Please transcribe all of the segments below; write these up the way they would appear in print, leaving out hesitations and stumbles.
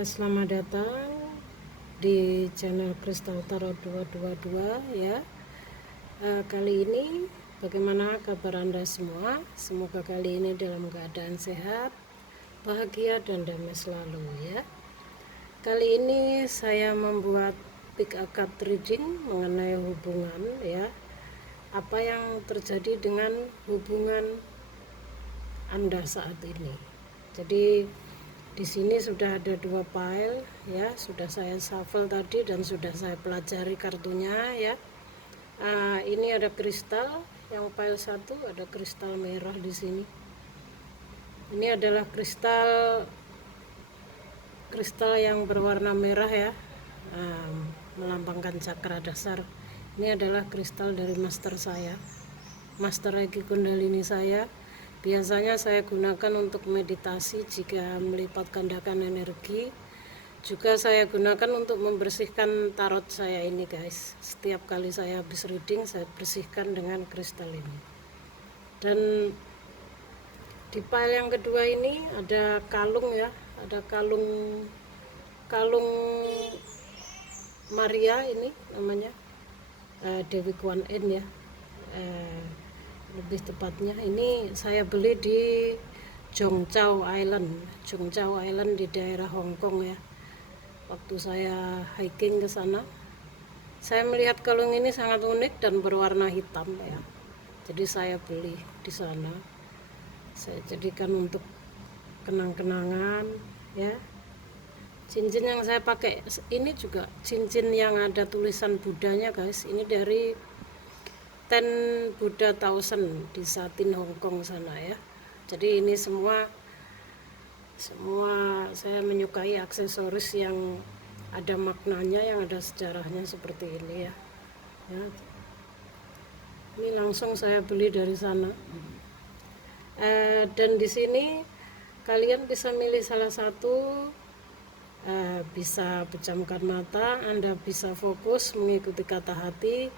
Selamat datang di channel Kristal Tarot 222 ya. Kali ini bagaimana kabar Anda semua? Semoga kali ini dalam keadaan sehat, bahagia dan damai selalu ya. Kali ini saya membuat pick a card reading mengenai hubungan ya. Apa yang terjadi dengan hubungan Anda saat ini. Jadi di sini sudah ada 2 file ya, sudah saya shuffle tadi dan sudah saya pelajari kartunya ya. Ini ada kristal, yang file 1 ada kristal merah di sini. Ini adalah kristal yang berwarna merah ya, melambangkan cakra dasar. Ini adalah kristal dari master saya, master Reiki Kundalini saya. Biasanya saya gunakan untuk meditasi jika melipat gandakan energi. Juga saya gunakan untuk membersihkan tarot saya ini guys. Setiap kali saya habis reading, saya bersihkan dengan kristal ini. Dan di file yang kedua ini ada kalung ya, ada kalung Maria ini namanya, Dewi Kuan Yin ya. Lebih tepatnya ini saya beli di Zhongzhou Island di daerah Hong Kong ya. Waktu saya hiking ke sana, saya melihat kalung ini sangat unik dan berwarna hitam ya. Jadi saya beli di sana. Saya jadikan untuk kenang-kenangan ya. Cincin yang saya pakai ini juga cincin yang ada tulisan Budanya guys. Ini dari Ten Buddha Thousand di Satin Hong Kong sana ya. Jadi ini semua saya menyukai aksesoris yang ada maknanya, yang ada sejarahnya seperti ini ya. Ini langsung saya beli dari sana. Dan di sini kalian bisa milih salah satu, bisa pejamkan mata, Anda bisa fokus mengikuti kata hati.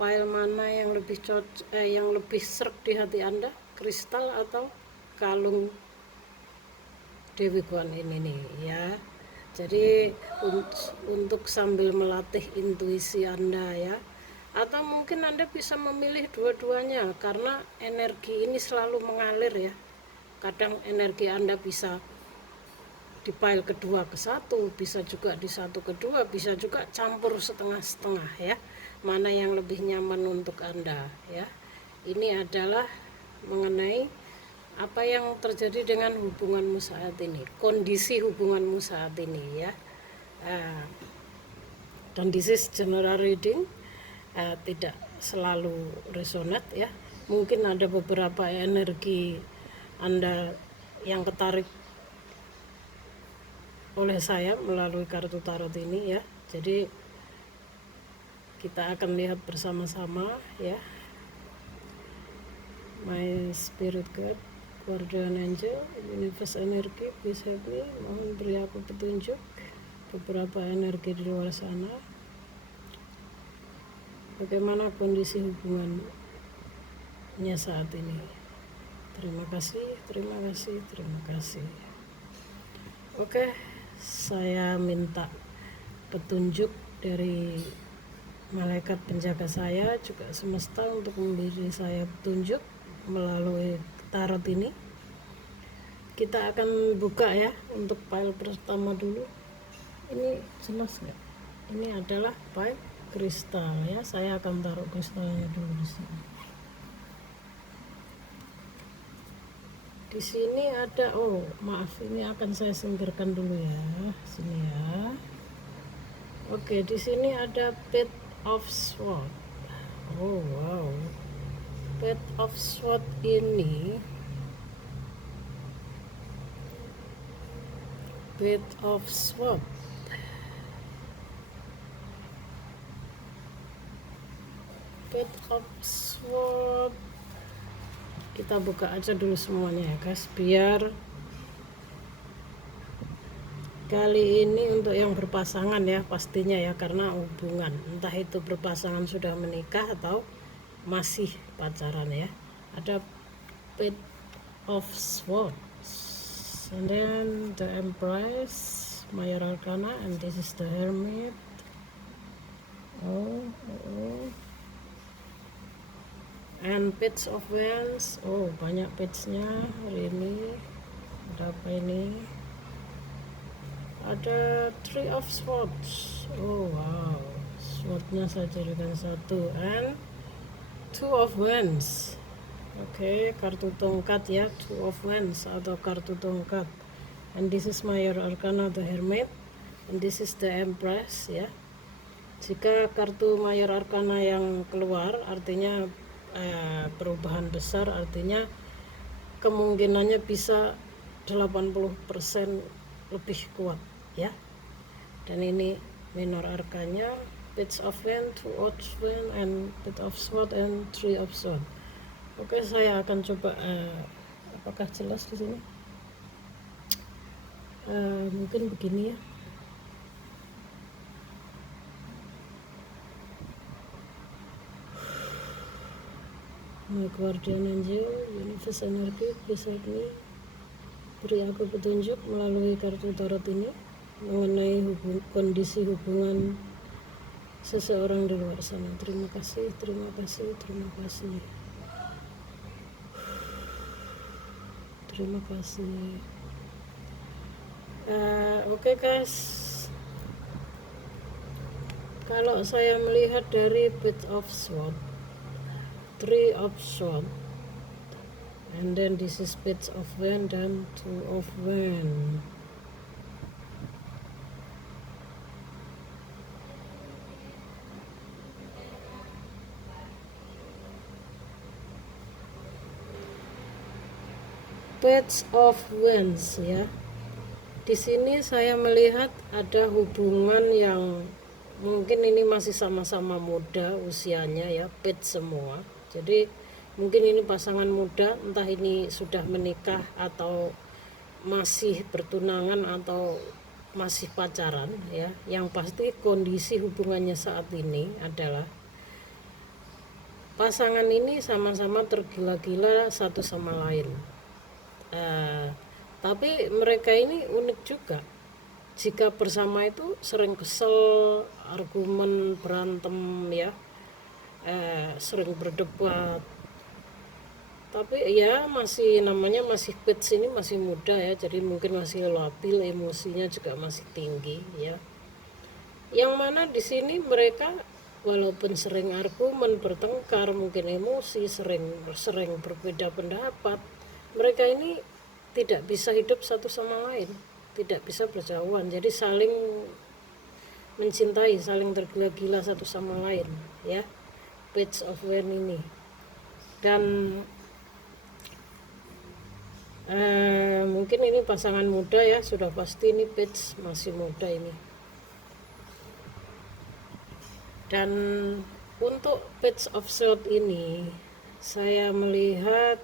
File mana yang lebih yang lebih serg di hati Anda, kristal atau kalung Dewi Kuan Yin ini ya. Jadi untuk sambil melatih intuisi Anda ya, atau mungkin Anda bisa memilih dua-duanya karena energi ini selalu mengalir ya. Kadang energi Anda bisa di file kedua ke satu, bisa juga di satu kedua, bisa juga campur setengah-setengah ya. Mana yang lebih nyaman untuk Anda ya. Ini adalah mengenai apa yang terjadi dengan hubunganmu saat ini, kondisi hubunganmu saat ini ya. Dan this is general reading, tidak selalu resonate ya. Mungkin ada beberapa energi Anda yang ketarik oleh saya melalui kartu tarot ini ya. Jadi kita akan lihat bersama-sama ya. My spirit guide, guardian angel, universe energi, please help me. Mohon beri aku petunjuk beberapa energi di luar sana. Bagaimana kondisi hubungannya saat ini? Terima kasih, terima kasih, terima kasih. Oke, saya minta petunjuk dari malaikat penjaga saya, juga semesta, untuk memberi saya petunjuk melalui tarot ini. Kita akan buka ya untuk file pertama dulu. Ini jelas nggak? Ini adalah file kristal ya. Saya akan taruh kristalnya dulu di sini. Di sini ada, oh maaf, ini akan saya singkirkan dulu ya, sini ya. Oke, di sini ada Page of Swords. Oh wow, Page of Swords ini, Page of Swords, Page of Swords. Kita buka aja dulu semuanya ya guys, biar kali ini untuk yang berpasangan ya pastinya ya, karena hubungan, entah itu berpasangan sudah menikah atau masih pacaran ya. Ada Page of Swords, and then the Empress, Major Arcana, and this is the Hermit. And Page of Wands. Banyak page-nya hari ini. Ada apa ini? Ada Three of Swords. Wow, swordnya saya jadikan satu. And Two of Wands. Kartu tongkat ya, Two of Wands atau kartu tongkat. And this is Major Arcana, the Hermit. And this is the Empress ya. Jika kartu Major Arcana yang keluar artinya perubahan besar, artinya kemungkinannya bisa 80% lebih kuat ya. Dan ini minor arkanya, Page of Wands, Two of Wands, and Page of Swords, and Three of Swords. Saya akan coba apakah jelas di sini? Mungkin begini ya. My Guardian Angel, Universe Energy, besok ini beri aku petunjuk melalui kartu tarot ini mengenai kondisi hubungan seseorang di luar sana. Terima kasih, terima kasih, terima kasih, terima kasih. Guys, kalau saya melihat dari Page of Swords, Three of Swords, and then this is Page of Wands dan Two of Wands. Page of Wands ya. Di sini saya melihat ada hubungan yang mungkin ini masih sama-sama muda usianya ya, page semua. Jadi mungkin ini pasangan muda, entah ini sudah menikah atau masih bertunangan atau masih pacaran ya. Yang pasti kondisi hubungannya saat ini adalah pasangan ini sama-sama tergila-gila satu sama lain. Tapi mereka ini unik juga. Jika bersama itu sering kesel, argumen, berantem ya, sering berdebat. Tapi ya masih namanya masih page ini masih muda ya, jadi mungkin masih labil, emosinya juga masih tinggi ya. Yang mana di sini mereka walaupun sering argumen, bertengkar, mungkin emosi, sering berbeda pendapat, mereka ini tidak bisa hidup satu sama lain, tidak bisa berjauhan, jadi saling mencintai, saling tergila-gila satu sama lain ya, Page of Wands ini. Dan mungkin ini pasangan muda ya, sudah pasti ini Page masih muda ini. Dan untuk Page of Swords ini saya melihat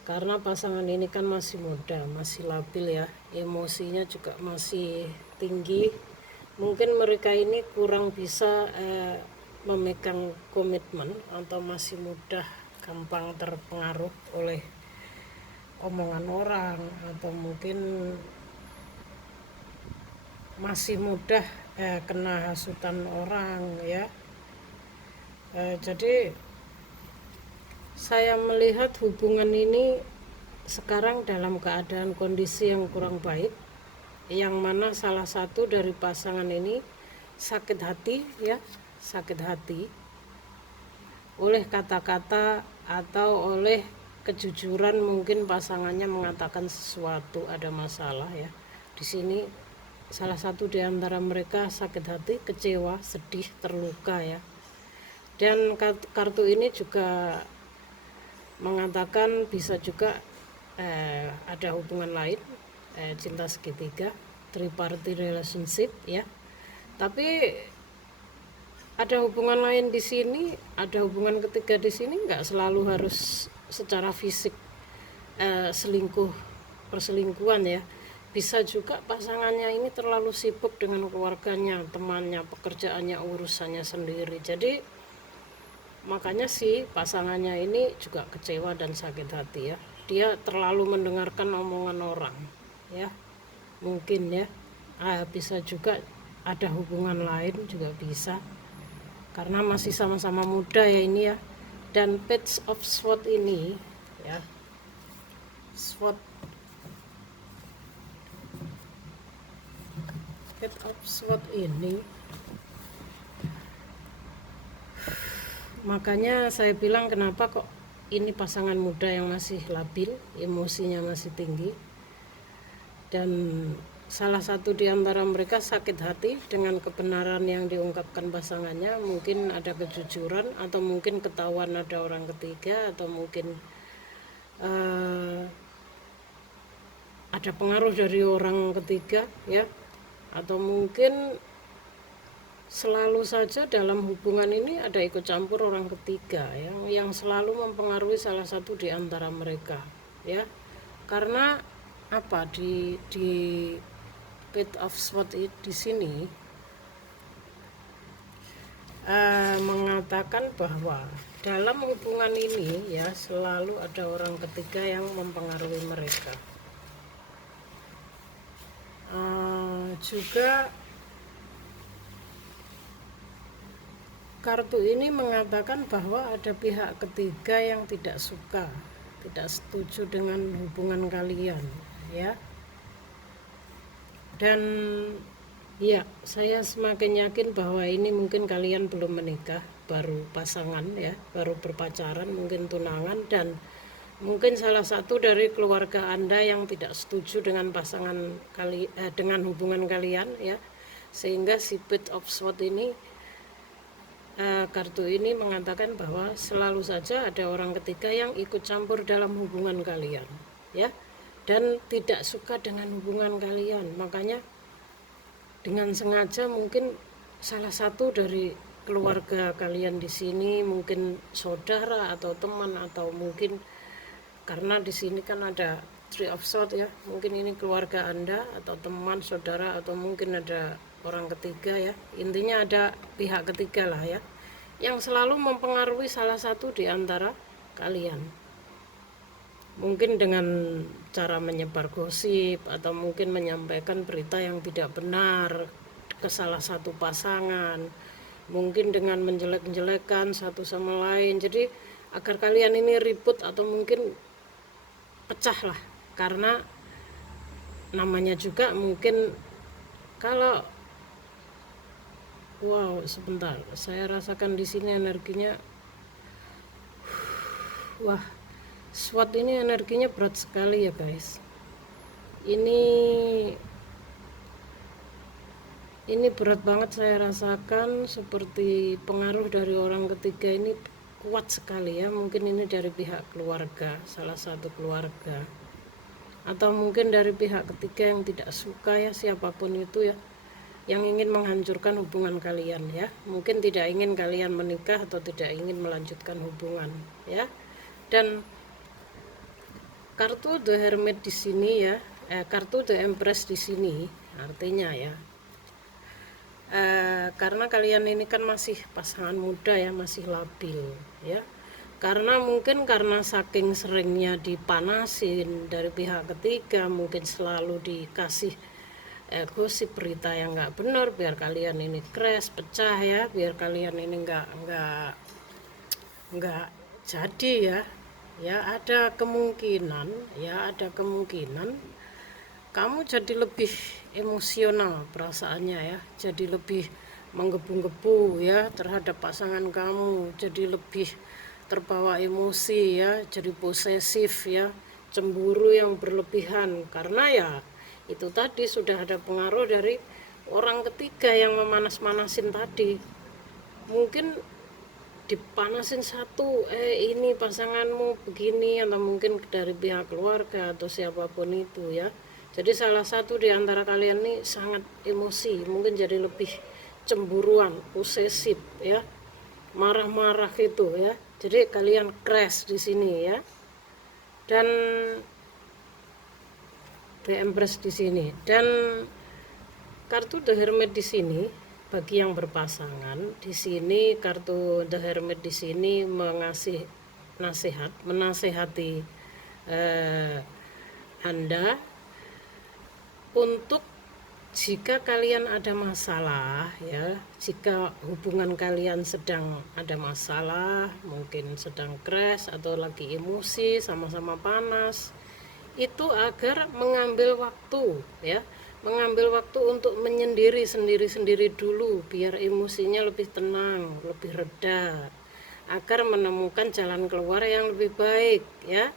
karena pasangan ini kan masih muda, masih labil ya, emosinya juga masih tinggi. Mungkin mereka ini kurang bisa memegang komitmen atau masih mudah gampang terpengaruh oleh omongan orang, atau mungkin masih mudah kena hasutan orang ya. Jadi saya melihat hubungan ini sekarang dalam keadaan kondisi yang kurang baik, yang mana salah satu dari pasangan ini sakit hati ya, sakit hati oleh kata-kata atau oleh kejujuran. Mungkin pasangannya mengatakan sesuatu, ada masalah ya. Di sini salah satu di antara mereka sakit hati, kecewa, sedih, terluka ya. Dan kartu ini juga mengatakan bisa juga ada hubungan lain, cinta segitiga, three-party relationship ya. Tapi ada hubungan lain di sini, ada hubungan ketiga di sini, nggak selalu harus secara fisik selingkuh, perselingkuhan ya. Bisa juga pasangannya ini terlalu sibuk dengan keluarganya, temannya, pekerjaannya, urusannya sendiri. Jadi makanya si pasangannya ini juga kecewa dan sakit hati ya. Dia terlalu mendengarkan omongan orang ya, mungkin ya. bisa juga ada hubungan lain juga bisa, karena masih sama-sama muda ya ini ya. Dan Page of Swords ini ya, Page of Swords ini, makanya saya bilang kenapa kok ini pasangan muda yang masih labil, emosinya masih tinggi, dan salah satu di antara mereka sakit hati dengan kebenaran yang diungkapkan pasangannya. Mungkin ada kejujuran, atau mungkin ketahuan ada orang ketiga, atau mungkin ada pengaruh dari orang ketiga ya, atau mungkin selalu saja dalam hubungan ini ada ikut campur orang ketiga yang selalu mempengaruhi salah satu di antara mereka ya. Karena apa, di Page of Swords di sini mengatakan bahwa dalam hubungan ini ya selalu ada orang ketiga yang mempengaruhi mereka. Juga kartu ini mengatakan bahwa ada pihak ketiga yang tidak suka, tidak setuju dengan hubungan kalian ya. Dan ya, saya semakin yakin bahwa ini mungkin kalian belum menikah, baru pasangan ya, baru berpacaran, mungkin tunangan, dan mungkin salah satu dari keluarga Anda yang tidak setuju dengan pasangan dengan hubungan kalian ya. Sehingga si Page of Swords ini, kartu ini mengatakan bahwa selalu saja ada orang ketiga yang ikut campur dalam hubungan kalian ya, dan tidak suka dengan hubungan kalian. Makanya dengan sengaja mungkin salah satu dari keluarga kalian di sini, mungkin saudara atau teman, atau mungkin karena di sini kan ada Three of Swords ya, mungkin ini keluarga Anda atau teman, saudara, atau mungkin ada orang ketiga ya. Intinya ada pihak ketiga lah ya, yang selalu mempengaruhi salah satu di antara kalian. Mungkin dengan cara menyebar gosip, atau mungkin menyampaikan berita yang tidak benar ke salah satu pasangan, mungkin dengan menjelek-jelekan satu sama lain, jadi agar kalian ini ribut atau mungkin pecah lah. Karena namanya juga mungkin kalau sebentar, saya rasakan di sini energinya. Wah, SWOT ini energinya berat sekali ya guys. Ini berat banget, saya rasakan seperti pengaruh dari orang ketiga ini kuat sekali ya. Mungkin ini dari pihak keluarga, salah satu keluarga, atau mungkin dari pihak ketiga yang tidak suka ya, siapapun itu ya, yang ingin menghancurkan hubungan kalian ya. Mungkin tidak ingin kalian menikah atau tidak ingin melanjutkan hubungan ya. Dan kartu The Hermit di sini ya, kartu The Empress di sini artinya ya, karena kalian ini kan masih pasangan muda ya, masih labil ya. Karena mungkin karena saking seringnya dipanasin dari pihak ketiga, mungkin selalu dikasih gosip, berita yang nggak benar, biar kalian ini crash, pecah ya, biar kalian ini nggak jadi ya. Ada kemungkinan kamu jadi lebih emosional perasaannya ya, jadi lebih menggebu-gebu ya terhadap pasangan kamu, jadi lebih terbawa emosi ya, jadi posesif ya, cemburu yang berlebihan. Karena ya itu tadi, sudah ada pengaruh dari orang ketiga yang memanas-manasin tadi. Mungkin dipanasin satu, ini pasanganmu begini, atau mungkin dari pihak keluarga atau siapapun itu ya. Jadi salah satu di antara kalian ini sangat emosi, mungkin jadi lebih cemburuan, posesif ya, marah-marah gitu ya. Jadi kalian crash di sini ya. Dan The Empress di sini, dan kartu The Hermit di sini bagi yang berpasangan. Di sini kartu The Hermit di sini mengasih nasihat, menasehati Anda untuk jika kalian ada masalah ya, jika hubungan kalian sedang ada masalah, mungkin sedang crash atau lagi emosi, sama-sama panas, itu agar mengambil waktu ya, mengambil waktu untuk menyendiri sendiri dulu biar emosinya lebih tenang, lebih reda, agar menemukan jalan keluar yang lebih baik ya,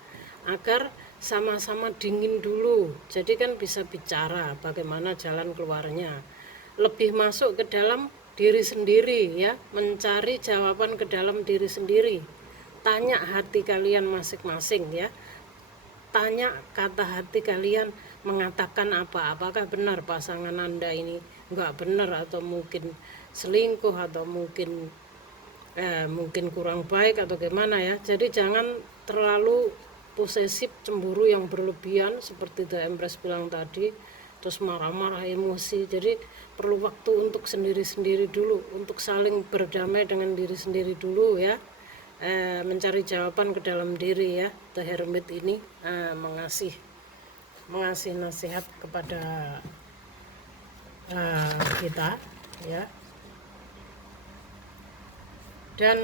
agar sama-sama dingin dulu, jadi kan bisa bicara bagaimana jalan keluarnya, lebih masuk ke dalam diri sendiri ya, mencari jawaban ke dalam diri sendiri, tanya hati kalian masing-masing ya, tanya kata hati kalian mengatakan apa, apakah benar pasangan Anda ini enggak benar, atau mungkin selingkuh, atau mungkin kurang baik atau gimana ya. Jadi jangan terlalu posesif, cemburu yang berlebihan seperti The Empress bilang tadi, terus marah-marah, emosi. Jadi perlu waktu untuk sendiri-sendiri dulu, untuk saling berdamai dengan diri sendiri dulu ya, mencari jawaban ke dalam diri ya. The Hermit ini mengasih nasihat kepada kita ya. Dan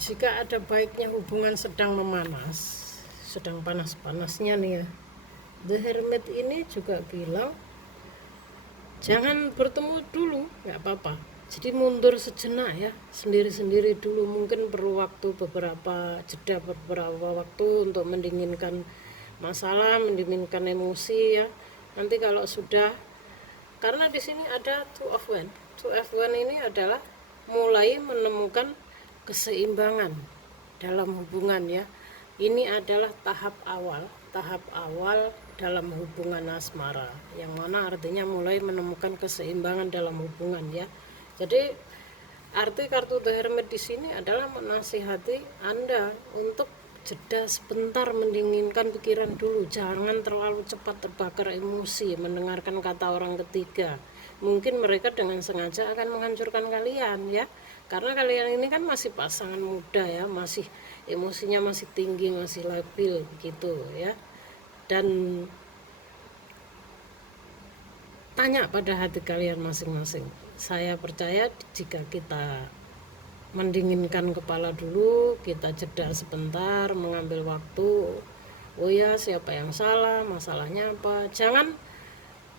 jika ada baiknya hubungan sedang memanas, sedang panas-panasnya nih ya, The Hermit ini juga bilang jangan bertemu dulu, nggak apa-apa, jadi mundur sejenak ya, sendiri-sendiri dulu, mungkin perlu waktu jeda beberapa waktu untuk mendinginkan masalah, mendinginkan emosi ya. Nanti kalau sudah, karena di sini ada Two of Wands ini adalah mulai menemukan keseimbangan dalam hubungan ya. Ini adalah tahap awal dalam hubungan asmara, yang mana artinya mulai menemukan keseimbangan dalam hubungan ya. Jadi arti kartu The Hermit di sini adalah menasihati Anda untuk jeda sebentar, mendinginkan pikiran dulu, jangan terlalu cepat terbakar emosi mendengarkan kata orang ketiga. Mungkin mereka dengan sengaja akan menghancurkan kalian ya, karena kalian ini kan masih pasangan muda ya, masih emosinya masih tinggi, masih labil gitu ya. Dan tanya pada hati kalian masing-masing. Saya percaya jika kita mendinginkan kepala dulu, kita jeda sebentar, mengambil waktu, oh ya siapa yang salah, masalahnya apa, jangan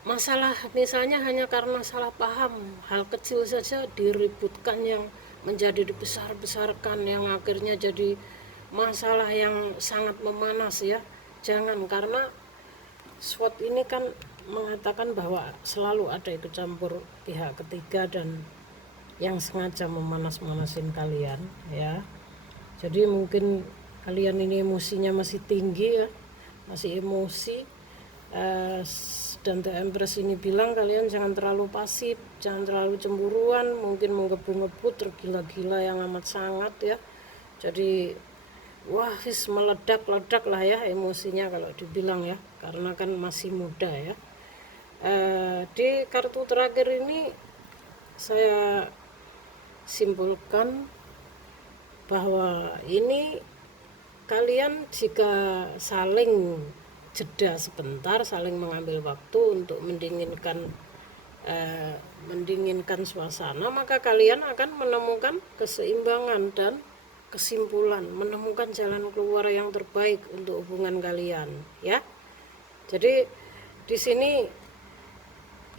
masalah misalnya hanya karena salah paham, hal kecil saja diributkan yang menjadi dibesar-besarkan, yang akhirnya jadi masalah yang sangat memanas ya. Jangan, karena SWOT ini kan mengatakan bahwa selalu ada ikut campur pihak ketiga dan yang sengaja memanas-manasin kalian ya. Jadi mungkin kalian ini emosinya masih tinggi ya, masih emosi, dan The Empress ini bilang kalian jangan terlalu pasif, jangan terlalu cemburuan, mungkin menggebu-gebu, tergila-gila yang amat sangat ya. Jadi wah meledak-ledak lah ya emosinya kalau dibilang ya, karena kan masih muda ya. Di kartu terakhir ini saya simpulkan bahwa ini kalian jika saling jeda sebentar, saling mengambil waktu untuk mendinginkan suasana, maka kalian akan menemukan keseimbangan dan kesimpulan, menemukan jalan keluar yang terbaik untuk hubungan kalian ya. Jadi di sini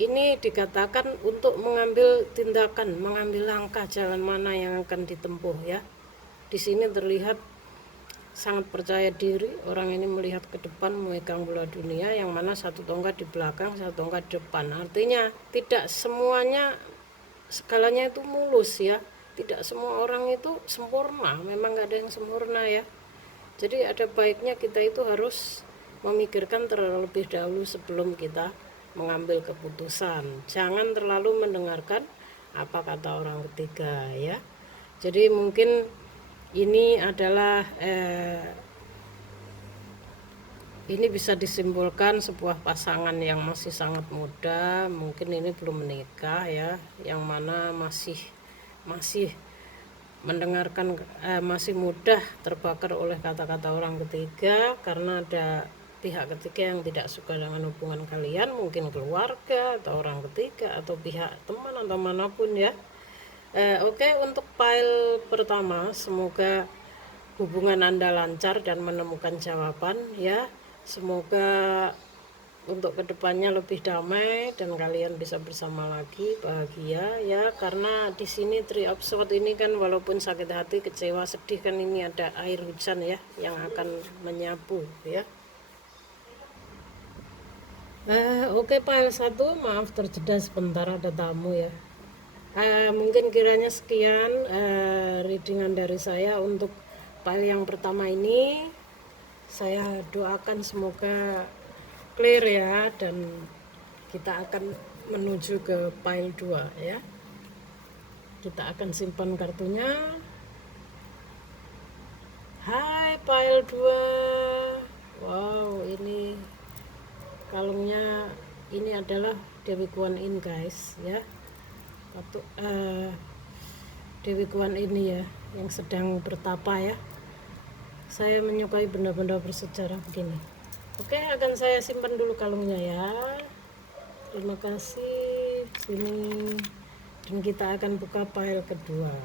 ini dikatakan untuk mengambil tindakan, mengambil langkah jalan mana yang akan ditempuh ya. Di sini terlihat sangat percaya diri, orang ini melihat ke depan, memegang bola dunia, yang mana satu tongkat di belakang, satu tongkat di depan. Artinya tidak semuanya, segalanya itu mulus ya, tidak semua orang itu sempurna, memang gak ada yang sempurna ya. Jadi ada baiknya kita itu harus memikirkan terlebih dahulu sebelum kita mengambil keputusan. Jangan terlalu mendengarkan apa kata orang ketiga ya. Jadi mungkin ini adalah ini bisa disimpulkan sebuah pasangan yang masih sangat muda, mungkin ini belum menikah ya, yang mana masih mendengarkan, masih mudah terbakar oleh kata-kata orang ketiga, karena ada pihak ketiga yang tidak suka dengan hubungan kalian, mungkin keluarga atau orang ketiga atau pihak teman atau manapun ya. Oke, untuk file pertama, semoga hubungan Anda lancar dan menemukan jawaban ya. Semoga untuk kedepannya lebih damai dan kalian bisa bersama lagi, bahagia ya. Karena di sini Three of Swords ini kan walaupun sakit hati, kecewa, sedih, kan ini ada air hujan ya yang akan menyapu ya. Oke, file 1, maaf terjeda sebentar, ada tamu ya. Mungkin kiranya sekian readingan dari saya untuk file yang pertama ini. Saya doakan semoga clear ya, dan kita akan menuju ke file 2 ya. Kita akan simpan kartunya. Hai file 2. Wow, ini kalungnya, ini adalah Dewi Kuan Yin guys ya. Dewi Kuan ini ya yang sedang bertapa ya. Saya menyukai benda-benda bersejarah begini. Oke, akan saya simpan dulu kalungnya ya. Terima kasih. Sini. Dan kita akan buka file kedua.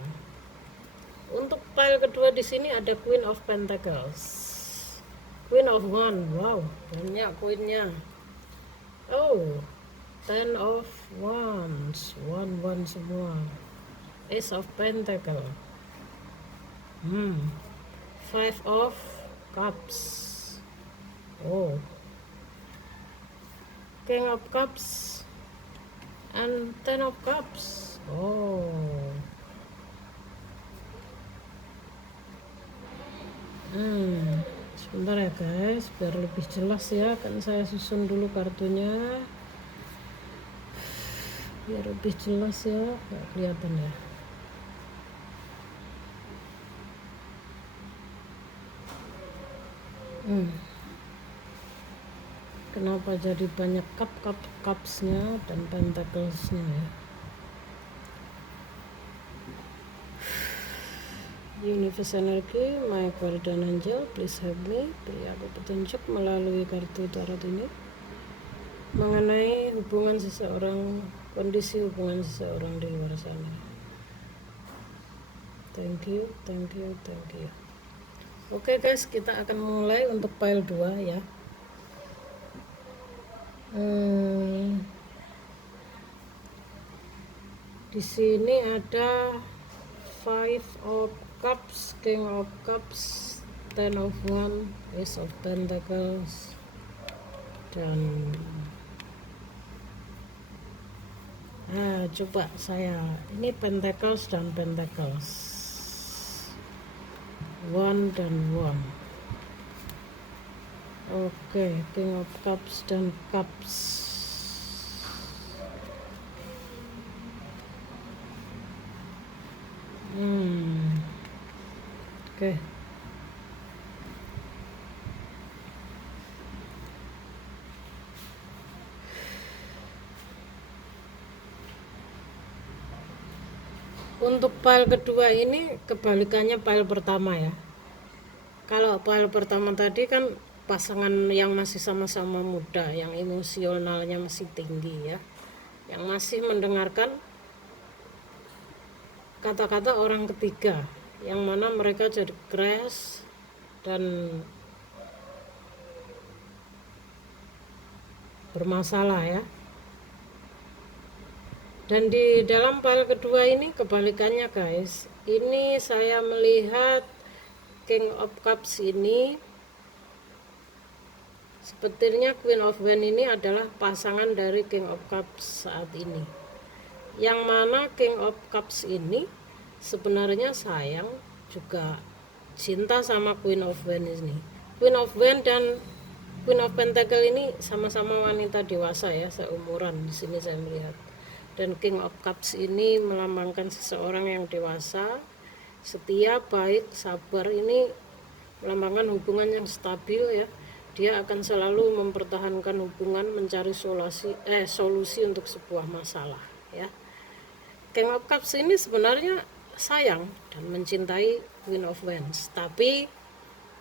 Untuk file kedua di sini ada Queen of Pentacles, Queen of Wands. Wow, banyak koinnya. Oh, Ten of Wands, one semua. Ace of Pentacles, Five of Cups. Oh, King of Cups and Ten of Cups. Oh, sebentar ya guys, biar lebih jelas ya, kan saya susun dulu kartunya biar lebih jelas ya, nggak kelihatan ya. Kenapa jadi banyak cupsnya dan pentaclesnya ya. Universe energy, my guardian angel, please help me, beri aku petunjuk melalui kartu tarot ini mengenai hubungan seseorang, kondisi hubungan seseorang di luar sana. Thank you. Oke guys, kita akan mulai untuk file 2 ya. Di sini ada Five of Cups, King of Cups, Ten of Wands, Ace of Pentacles, dan coba saya ini Pentacles dan Pentacles, One dan One. Oke, King of Cups dan Cups. Oke. Untuk file kedua ini kebalikannya file pertama ya. Kalau file pertama tadi kan pasangan yang masih sama-sama muda, yang emosionalnya masih tinggi ya, yang masih mendengarkan kata-kata orang ketiga, yang mana mereka jadi crash dan bermasalah ya. Dan di dalam file kedua ini kebalikannya guys. Ini saya melihat King of Cups ini sepertinya Queen of Wands ini adalah pasangan dari King of Cups saat ini, yang mana King of Cups ini sebenarnya sayang juga cinta sama Queen of Wands ini. Queen of Wands dan Queen of Pentacles ini sama-sama wanita dewasa ya, seumuran di sini saya melihat. Dan King of Cups ini melambangkan seseorang yang dewasa, setia, baik, sabar. Ini melambangkan hubungan yang stabil ya. Dia akan selalu mempertahankan hubungan, mencari solusi untuk sebuah masalah ya. King of Cups ini sebenarnya sayang dan mencintai Queen of Wands, tapi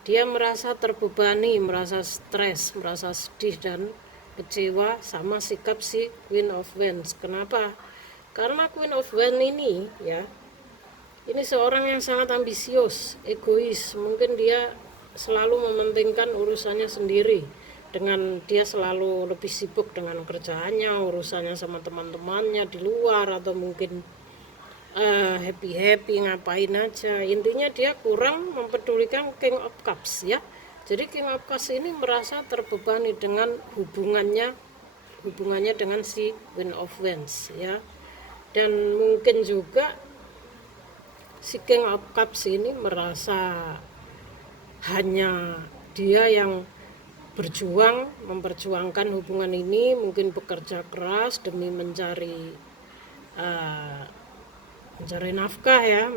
Dia merasa terbebani, merasa stres, merasa sedih dan kecewa sama sikap si Queen of Wands. Kenapa? Karena Queen of Wands ini ya, ini seorang yang sangat ambisius, egois. Mungkin dia selalu mementingkan urusannya sendiri. Dengan dia selalu lebih sibuk dengan kerjaannya, urusannya sama teman-temannya di luar, atau mungkin happy ngapain aja. Intinya dia kurang mempedulikan King of Cups ya. Jadi King of Cups ini merasa terbebani dengan hubungannya dengan si Queen of Wands ya. Dan mungkin juga si King of Cups ini merasa hanya dia yang memperjuangkan hubungan ini, mungkin bekerja keras demi mencari nafkah ya,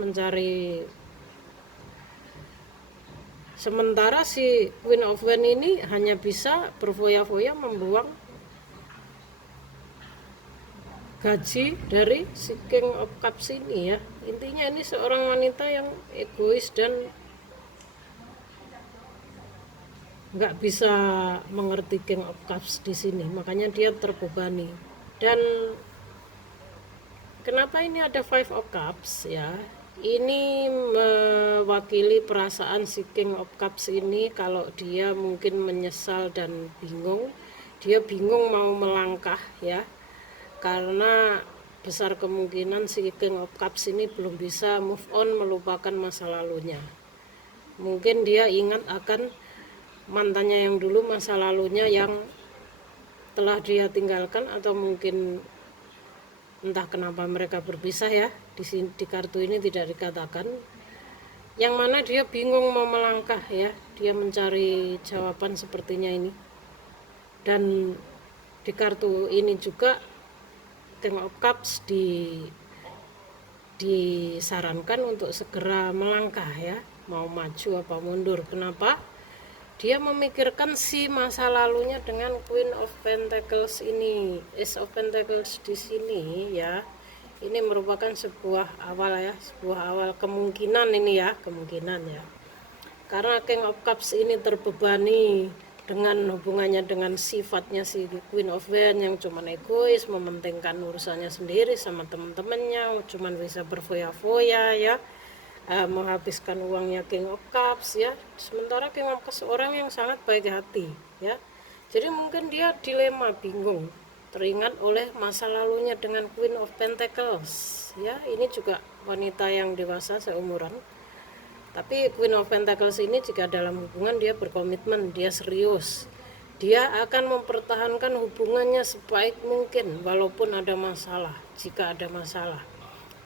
sementara si Queen of Wands ini hanya bisa berfoya-foya membuang gaji dari si King of Cups ini ya. Intinya ini seorang wanita yang egois dan nggak bisa mengerti King of Cups di sini, makanya dia terbebani. Dan kenapa ini ada Five of Cups ya? Ini mewakili perasaan si King of Cups ini kalau dia mungkin menyesal dan bingung. Dia bingung mau melangkah ya. Karena besar kemungkinan si King of Cups ini belum bisa move on, melupakan masa lalunya. Mungkin dia ingat akan mantannya yang dulu, masa lalunya yang telah dia tinggalkan, atau mungkin entah kenapa mereka berpisah ya. Di kartu ini tidak dikatakan, yang mana dia bingung mau melangkah ya. Dia mencari jawaban sepertinya ini. Dan di kartu ini juga King of Cups disarankan untuk segera melangkah ya, mau maju apa mundur. Kenapa? Dia memikirkan si masa lalunya dengan Queen of Pentacles ini, Ace of Pentacles di sini ya. Ini merupakan sebuah awal kemungkinan ini ya, Karena King of Cups ini terbebani dengan hubungannya dengan sifatnya si Queen of Wands yang cuman egois, mementingkan urusannya sendiri sama teman-temannya, cuman bisa berfoya-foya ya. Menghabiskan uangnya King of Cups ya. Sementara King of Cups orang yang sangat baik hati ya. Jadi mungkin dia dilema, bingung, teringat oleh masa lalunya dengan Queen of Pentacles ya. Ini juga wanita yang dewasa seumuran. Tapi Queen of Pentacles ini jika dalam hubungan dia berkomitmen, dia serius. Dia akan mempertahankan hubungannya sebaik mungkin walaupun ada masalah, jika ada masalah.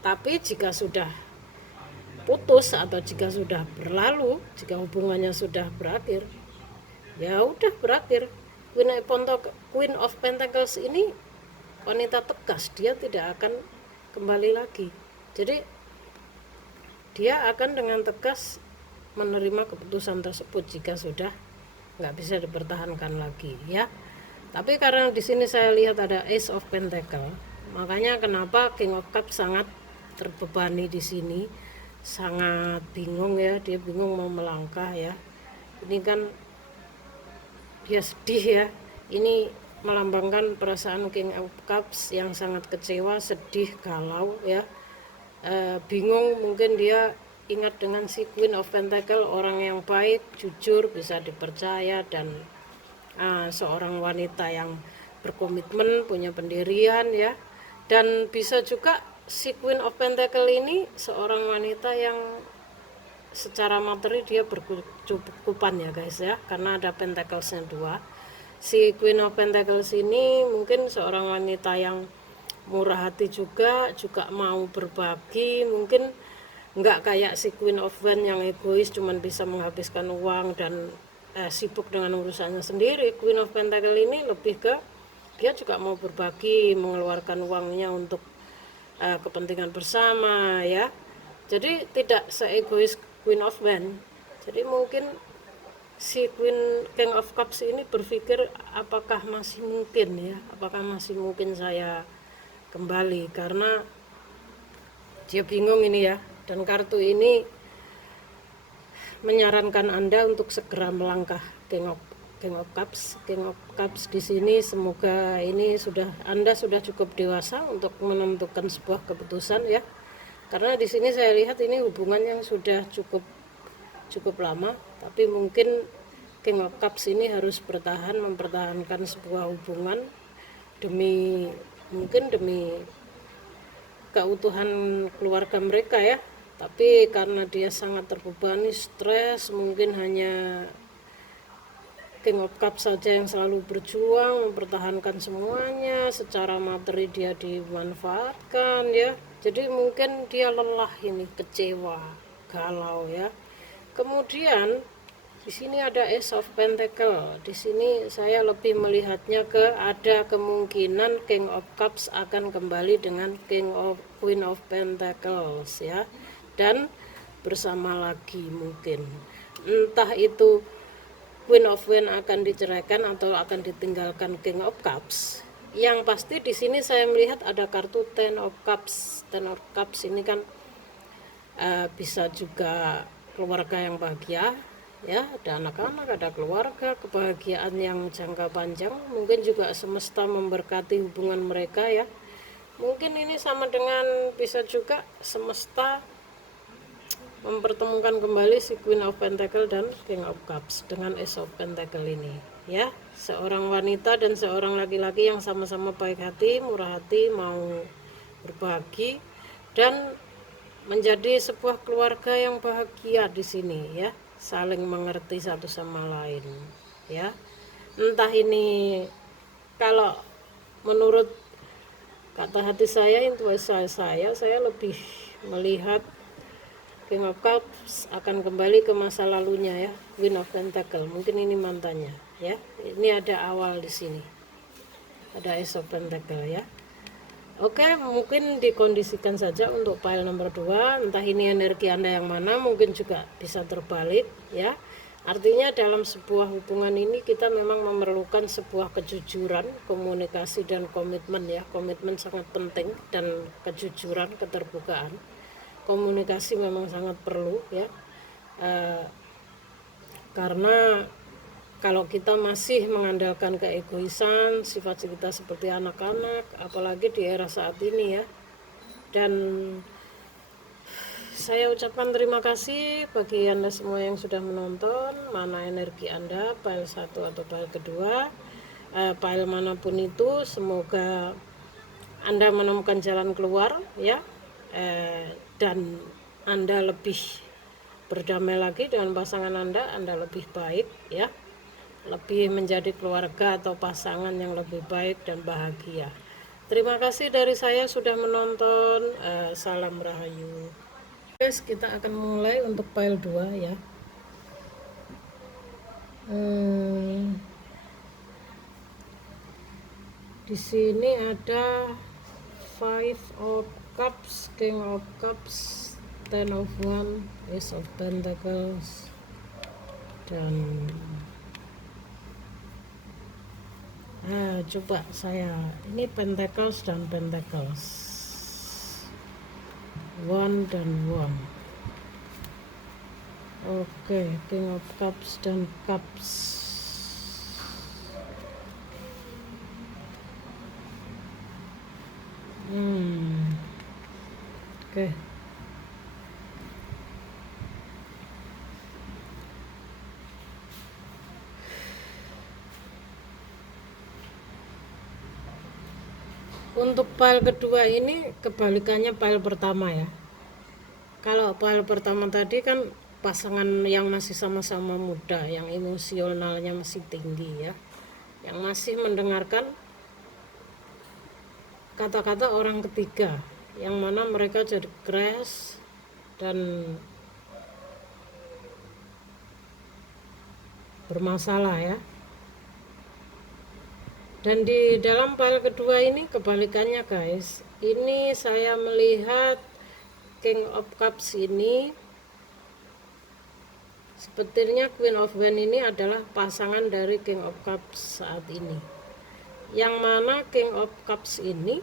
Tapi jika sudah putus atau jika sudah berlalu, jika hubungannya sudah berakhir, ya udah berakhir. Queen of Pentacles ini wanita tegas, dia tidak akan kembali lagi. Jadi dia akan dengan tegas menerima keputusan tersebut jika sudah nggak bisa dipertahankan lagi ya. Tapi karena di sini saya lihat ada Ace of Pentacles, makanya kenapa King of Cups sangat terbebani di sini, sangat bingung ya. Dia bingung mau melangkah ya. Ini kan dia sedih ya. Ini melambangkan perasaan King of Cups yang sangat kecewa, sedih, galau ya. Bingung, mungkin dia ingat dengan si Queen of Pentacles, orang yang baik, jujur, bisa dipercaya, dan seorang wanita yang berkomitmen, punya pendirian ya. Dan bisa juga si Queen of Pentacles ini seorang wanita yang secara materi dia berkecukupan ya guys ya, karena ada Pentaclesnya 2. Si Queen of Pentacles ini mungkin seorang wanita yang murah hati juga mau berbagi, mungkin nggak kayak si Queen of Wands yang egois, cuman bisa menghabiskan uang dan sibuk dengan urusannya sendiri. Queen of Pentacles ini lebih ke dia juga mau berbagi, mengeluarkan uangnya untuk kepentingan bersama ya. Jadi tidak seegois Queen of Wands. Jadi mungkin si King of Cups ini berpikir apakah masih mungkin saya kembali, karena dia bingung ini ya. Dan kartu ini menyarankan Anda untuk segera melangkah King of Cups. King of Cups di sini semoga ini Anda sudah cukup dewasa untuk menentukan sebuah keputusan ya. Karena di sini saya lihat ini hubungan yang sudah cukup lama, tapi mungkin King of Cups ini harus mempertahankan sebuah hubungan mungkin demi keutuhan keluarga mereka ya. Tapi karena dia sangat terbebani, stres, mungkin hanya King of Cups saja yang selalu berjuang mempertahankan semuanya, secara materi dia dimanfaatkan ya. Jadi mungkin dia lelah ini, kecewa, galau ya. Kemudian di sini ada Ace of Pentacle. Di sini saya lebih melihatnya ada kemungkinan King of Cups akan kembali dengan Queen of Pentacles ya. Dan bersama lagi mungkin. Entah itu Queen of Wands akan diceraikan atau akan ditinggalkan King of Cups. Yang pasti di sini saya melihat ada kartu Ten of Cups. Ten of Cups ini kan bisa juga keluarga yang bahagia ya, ada anak-anak, ada keluarga, kebahagiaan yang jangka panjang. Mungkin juga semesta memberkati hubungan mereka ya. Mungkin ini sama dengan bisa juga semesta mempertemukan kembali si Queen of Pentacle dan King of Cups dengan Ace of Pentacle ini ya. Seorang wanita dan seorang laki-laki yang sama-sama baik hati, murah hati, mau berbagi dan menjadi sebuah keluarga yang bahagia di sini ya, saling mengerti satu sama lain ya. Entah ini, kalau menurut kata hati saya, intuisi saya lebih melihat King of Cups akan kembali ke masa lalunya ya, Queen of Pentacle. Mungkin ini mantannya ya. Ini ada awal di sini. Ada Ace of Pentacle ya. Oke, mungkin dikondisikan saja untuk pile nomor 2. Entah ini energi Anda yang mana, mungkin juga bisa terbalik ya. Artinya dalam sebuah hubungan ini kita memang memerlukan sebuah kejujuran, komunikasi dan komitmen ya. Komitmen sangat penting dan kejujuran, keterbukaan. Komunikasi memang sangat perlu ya, karena kalau kita masih mengandalkan keegoisan, sifat kita seperti anak-anak, apalagi di era saat ini ya. Dan saya ucapkan terima kasih bagi Anda semua yang sudah menonton. Mana energi Anda, pile 1 atau pile kedua, pile manapun itu, semoga Anda menemukan jalan keluar ya. Dan Anda lebih berdamai lagi dengan pasangan Anda lebih baik ya, lebih menjadi keluarga atau pasangan yang lebih baik dan bahagia. Terima kasih dari saya sudah menonton. Salam Rahayu. Guys, kita akan mulai untuk pile 2 ya. Di sini ada Five of Cups, King of Cups, Ten of Wands, Ace of Pentacles, dan coba saya ini Pentacles dan Pentacles, One dan One. Oke, King of Cups dan Cups. Oke. Untuk pile kedua ini kebalikannya pile pertama ya. Kalau pile pertama tadi kan pasangan yang masih sama-sama muda, yang emosionalnya masih tinggi ya, yang masih mendengarkan kata-kata orang ketiga, yang mana mereka jadi crash dan bermasalah ya. Dan di dalam pile kedua ini kebalikannya guys. Ini saya melihat King of Cups ini sepertinya Queen of Wands ini adalah pasangan dari King of Cups saat ini, yang mana King of Cups ini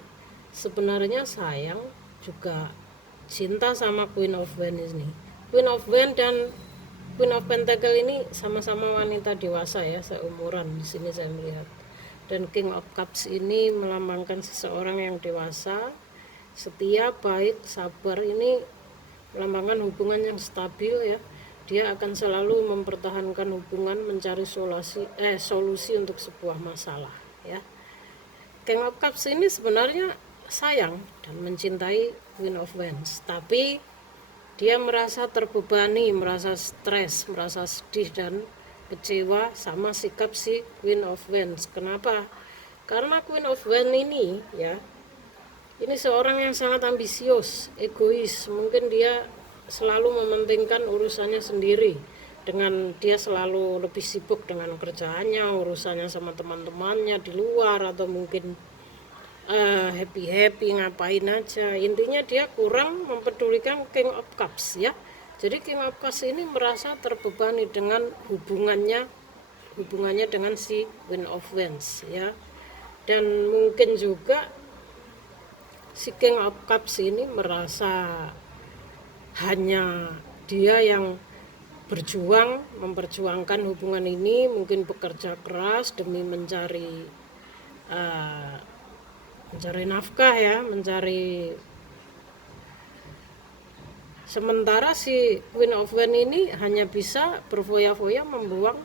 sebenarnya sayang juga cinta sama Queen of Wands ini. Queen of Wands dan Queen of Pentacle ini sama-sama wanita dewasa ya, seumuran di sini saya melihat. Dan King of Cups ini melambangkan seseorang yang dewasa, setia, baik, sabar. Ini melambangkan hubungan yang stabil ya. Dia akan selalu mempertahankan hubungan, mencari solusi untuk sebuah masalah ya. King of Cups ini sebenarnya sayang dan mencintai Queen of Wands, tapi dia merasa terbebani, merasa stres, merasa sedih dan kecewa sama sikap si Queen of Wands. Kenapa? Karena Queen of Wands ini ya, ini seorang yang sangat ambisius, egois. Mungkin dia selalu mementingkan urusannya sendiri, dengan dia selalu lebih sibuk dengan kerjaannya, urusannya sama teman-temannya di luar, atau mungkin happy ngapain aja. Intinya dia kurang mempedulikan King of Cups ya. Jadi King of Cups ini merasa terbebani dengan hubungannya dengan si Queen of Wands ya. Dan mungkin juga si King of Cups ini merasa hanya dia yang memperjuangkan hubungan ini, mungkin bekerja keras demi mencari nafkah ya, sementara si Queen of Wands ini hanya bisa berfoya-foya membuang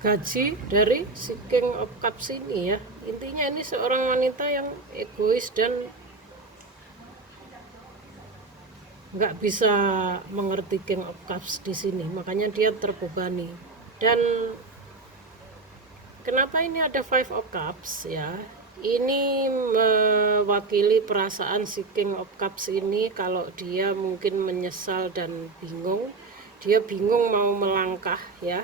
gaji dari si King of Cups ini ya. Intinya ini seorang wanita yang egois dan nggak bisa mengerti King of Cups di sini, makanya dia terbebani. Dan kenapa ini ada Five of Cups ya? Ini mewakili perasaan si King of Cups ini kalau dia mungkin menyesal dan bingung. Dia bingung mau melangkah ya,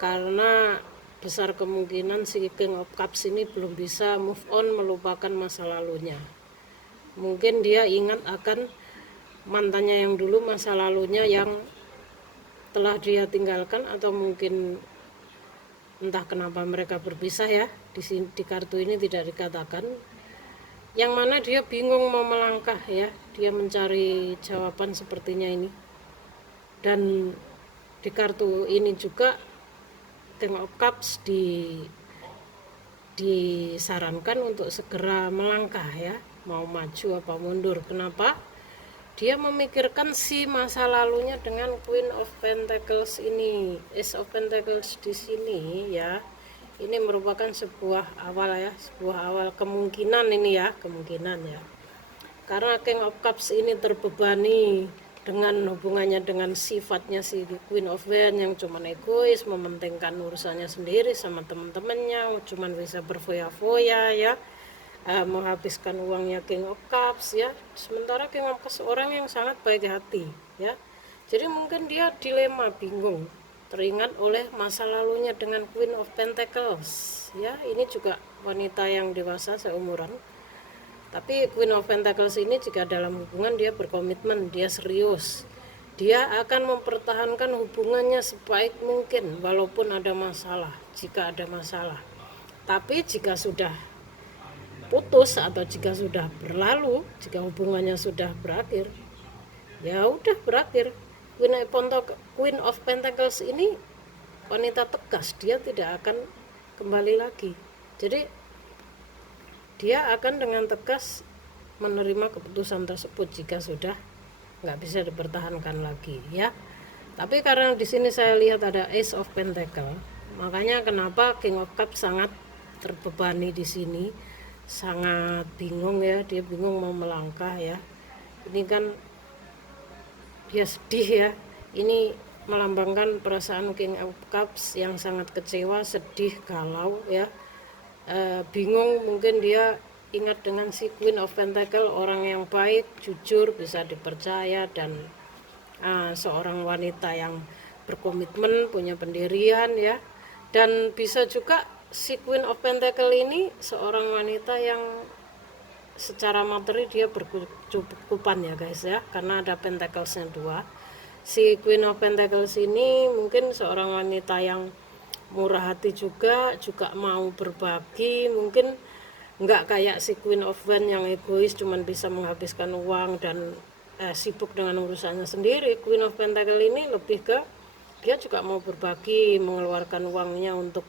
karena besar kemungkinan si King of Cups ini belum bisa move on, melupakan masa lalunya. Mungkin dia ingat akan mantannya yang dulu, masa lalunya yang telah dia tinggalkan, atau mungkin entah kenapa mereka berpisah ya. Di kartu ini tidak dikatakan, yang mana dia bingung mau melangkah ya. Dia mencari jawaban sepertinya ini. Dan di kartu ini juga King of Cups disarankan untuk segera melangkah ya, mau maju apa mundur. Kenapa? Dia memikirkan si masa lalunya dengan Queen of Pentacles ini, Ace of Pentacles di sini ya. Ini merupakan sebuah awal kemungkinan ini ya, Karena King of Cups ini terbebani dengan hubungannya dengan sifatnya si Queen of Wands yang cuman egois, mementingkan urusannya sendiri sama teman-temannya, cuman bisa berfoya-foya ya, menghabiskan uangnya King of Cups ya. Sementara King of Cups orang yang sangat baik hati ya. Jadi mungkin dia dilema, bingung, teringat oleh masa lalunya dengan Queen of Pentacles ya. Ini juga wanita yang dewasa seumuran. Tapi Queen of Pentacles ini jika dalam hubungan dia berkomitmen, dia serius, dia akan mempertahankan hubungannya sebaik mungkin walaupun ada masalah, jika ada masalah. Tapi jika sudah putus atau jika sudah berlalu, jika hubungannya sudah berakhir, ya udah berakhir. Queen of Pentacles ini wanita tegas, dia tidak akan kembali lagi. Jadi dia akan dengan tegas menerima keputusan tersebut jika sudah nggak bisa dipertahankan lagi ya. Tapi karena di sini saya lihat ada Ace of Pentacle, makanya kenapa King of Cups sangat terbebani di sini, sangat bingung ya. Dia bingung mau melangkah ya. Ini kan dia sedih ya. Ini melambangkan perasaan King of Cups yang sangat kecewa, sedih, galau ya. Bingung, mungkin dia ingat dengan si Queen of Pentacle, orang yang baik, jujur, bisa dipercaya, dan seorang wanita yang berkomitmen, punya pendirian ya. Dan bisa juga si Queen of Pentacle ini seorang wanita yang secara materi dia berkecukupan ya guys ya, karena ada Pentacles-nya 2. Si Queen of Pentacles ini mungkin seorang wanita yang murah hati juga mau berbagi, mungkin nggak kayak si Queen of Wands yang egois, cuman bisa menghabiskan uang dan sibuk dengan urusannya sendiri. Queen of Pentacle ini lebih ke dia juga mau berbagi, mengeluarkan uangnya untuk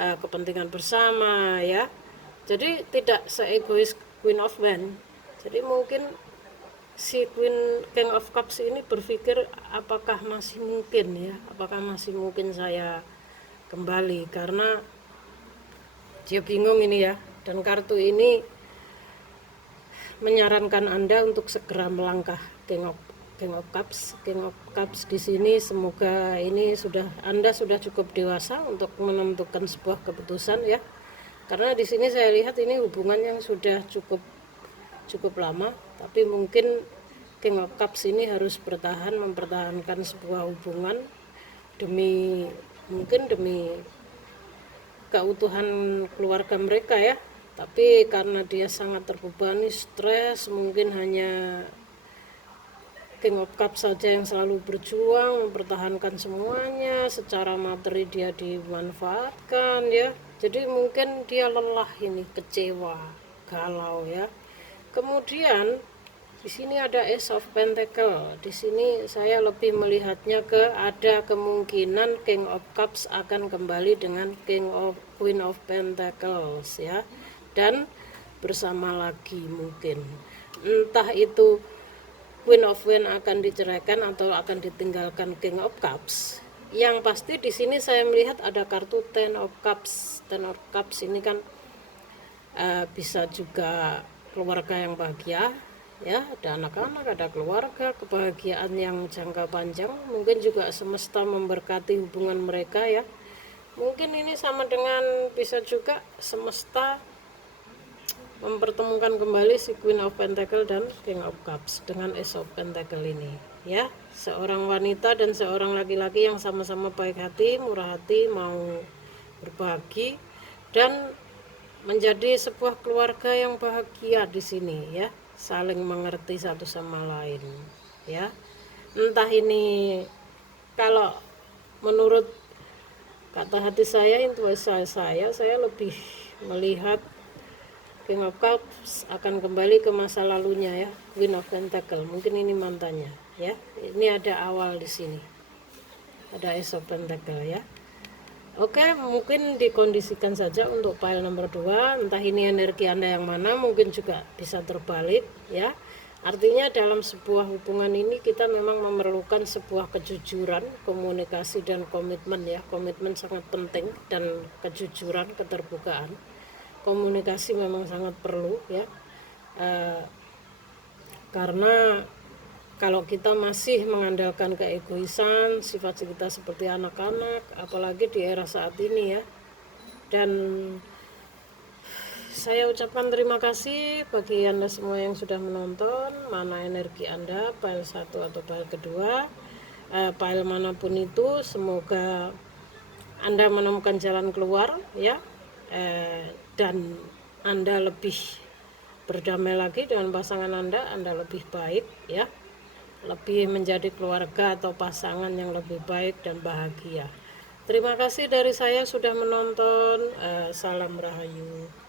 kepentingan bersama ya. Jadi tidak seegois Queen of Wands. Jadi mungkin si King of Cups ini berpikir apakah masih mungkin ya, apakah masih mungkin saya kembali, karena dia bingung ini ya. Dan kartu ini menyarankan Anda untuk segera melangkah. King of Cups di sini, semoga ini Anda sudah cukup dewasa untuk menentukan sebuah keputusan ya. Karena di sini saya lihat ini hubungan yang sudah cukup lama, tapi mungkin King of Cups ini harus mempertahankan sebuah hubungan demi keutuhan keluarga mereka ya. Tapi karena dia sangat terbebani, stres, mungkin hanya King of Cups saja yang selalu berjuang mempertahankan semuanya, secara materi dia dimanfaatkan ya. Jadi mungkin dia lelah ini, kecewa, galau ya. Kemudian di sini ada Ace of Pentacle. Di sini saya lebih melihatnya ke ada kemungkinan King of Cups akan kembali dengan Queen of Pentacles ya, dan bersama lagi mungkin. Entah itu Queen of Wands akan diceraikan atau akan ditinggalkan King of Cups. Yang pasti di sini saya melihat ada kartu Ten of Cups. Ten of Cups ini kan bisa juga keluarga yang bahagia ya, ada anak-anak, ada keluarga, kebahagiaan yang jangka panjang. Mungkin juga semesta memberkati hubungan mereka ya. Mungkin ini sama dengan bisa juga semesta mempertemukan kembali si Queen of Pentacle dan King of Cups dengan Ace of Pentacle ini ya. Seorang wanita dan seorang laki-laki yang sama-sama baik hati, murah hati, mau berbagi dan menjadi sebuah keluarga yang bahagia di sini ya, saling mengerti satu sama lain ya. Entah ini, kalau menurut kata hati saya, intuisi saya lebih melihat King of Cups akan kembali ke masa lalunya ya, Queen of Pentacle. Mungkin ini mantannya ya. Ini ada awal di sini. Ada Ace of Pentacle ya. Oke, mungkin dikondisikan saja untuk pile nomor 2. Entah ini energi Anda yang mana, mungkin juga bisa terbalik ya. Artinya dalam sebuah hubungan ini kita memang memerlukan sebuah kejujuran, komunikasi dan komitmen ya. Komitmen sangat penting dan kejujuran, keterbukaan. Komunikasi memang sangat perlu ya. Karena kalau kita masih mengandalkan keegoisan, sifat kita seperti anak-anak, apalagi di era saat ini ya. Dan saya ucapkan terima kasih bagi Anda semua yang sudah menonton. Mana energi Anda, pile 1 atau pile kedua, pile manapun itu, semoga Anda menemukan jalan keluar ya, dan Anda lebih berdamai lagi dengan pasangan Anda lebih baik ya, lebih menjadi keluarga atau pasangan yang lebih baik dan bahagia. Terima kasih dari saya sudah menonton. Salam Rahayu.